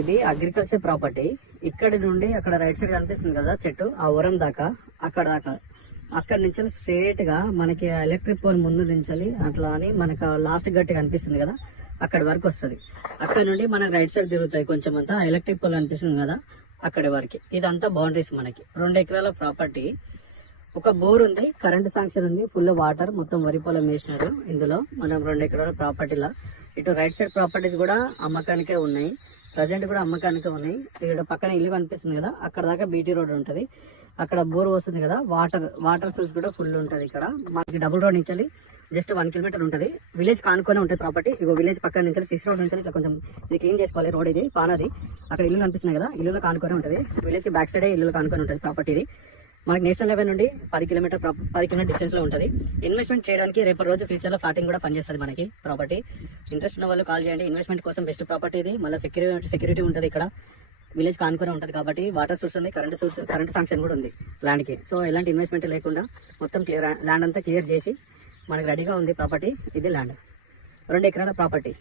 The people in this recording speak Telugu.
ఇది అగ్రికల్చర్ ప్రాపర్టీ. ఇక్కడ నుండి అక్కడ రైట్ సైడ్ కనిపిస్తుంది కదా చెట్టు, ఆ వరం దాకా అక్కడ నుంచి స్ట్రేట్ గా మనకి ఎలక్ట్రిక్ పోల్ ముందు నుంచి అట్లా అని మనకు లాస్ట్ గట్టి కనిపిస్తుంది కదా, అక్కడి వరకు వస్తుంది. అక్కడ నుండి మనకి రైట్ సైడ్ తిరుగుతాయి కొంచెం అంతా, ఎలక్ట్రిక్ పోల్ అనిపిస్తుంది కదా అక్కడి వరకు. ఇదంతా బౌండరీస్ మనకి. 2 ఎకరాల ప్రాపర్టీ. ఒక బోర్ ఉంది, కరెంట్ శాంక్షన్ ఉంది, ఫుల్ వాటర్, మొత్తం వరి పొలం వేసినారు ఇందులో. మనం 2 ఎకరాల ప్రాపర్టీలా ఇటు రైట్ సైడ్ ప్రాపర్టీస్ కూడా అమ్మకానికే ఉన్నాయి, ప్రజెంట్ కూడా అమ్మకానికే ఉన్నాయి. ఇక్కడ పక్కన ఇల్లు కనిపిస్తుంది కదా, అక్కడ దాకా బీటీ రోడ్ ఉంటుంది. అక్కడ బోర్ వస్తుంది కదా, వాటర్ సోర్స్ కూడా ఫుల్ ఉంటుంది. ఇక్కడ మనకి డబుల్ రోడ్ నుంచి జస్ట్ 1 కిలోమీటర్ ఉంటుంది. విలేజ్ కానుకొని ఉంటుంది ప్రాపర్టీ. ఇగో విలేజ్ పక్కన నుంచి సిస్ రోడ్ నుంచి ఇట్లా కొంచెం ఇది క్లీన్ చేసుకోవాలి. రోడ్ ఇది పానది. అక్కడ ఇల్లు కనిపిస్తుంది కదా, ఇల్లులో కానుకొని ఉంటుంది. విలేజ్ కి బ్యాక్ సైడే ఇల్లు కానుకొని ఉంటుంది ప్రాపర్టీ. ఇది మనకి నేషనల్ హైవే నుండి 10 కిలోమీటర్ డిస్టెన్స్ లో ఉంటుంది. ఇన్వెస్ట్మెంట్ చేయడానికి రేపటి రోజు ఫ్యూచర్ లో ఫ్లాటింగ్ కూడా పనిచేస్తుంది మనకి ప్రాపర్టీ. ఇంట్రెస్ట్ ఉన్న వాళ్ళు కాల్ చేయండి. ఇన్వెస్ట్మెంట్ కోసం బెస్ట్ ప్రాపర్టీ ఇది. మళ్ళీ సెక్యూరిటీ ఉంటుంది. ఇక్కడ విలేజ్ కానుకొని ఉంటుంది కాబట్టి వాటర్ సోర్స్ ఉంది, కరెంట్ శాంక్షన్ కూడా ఉంది ల్యాండ్ కి. సో ఎలాంటి ఇన్వెస్ట్మెంట్ లేకుండా మొత్తం ల్యాండ్ అంతా క్లియర్ చేసి మనకి రెడీగా ఉంది ప్రాపర్టీ. ఇది ల్యాండ్ 2 ఎకరాల ప్రాపర్టీ.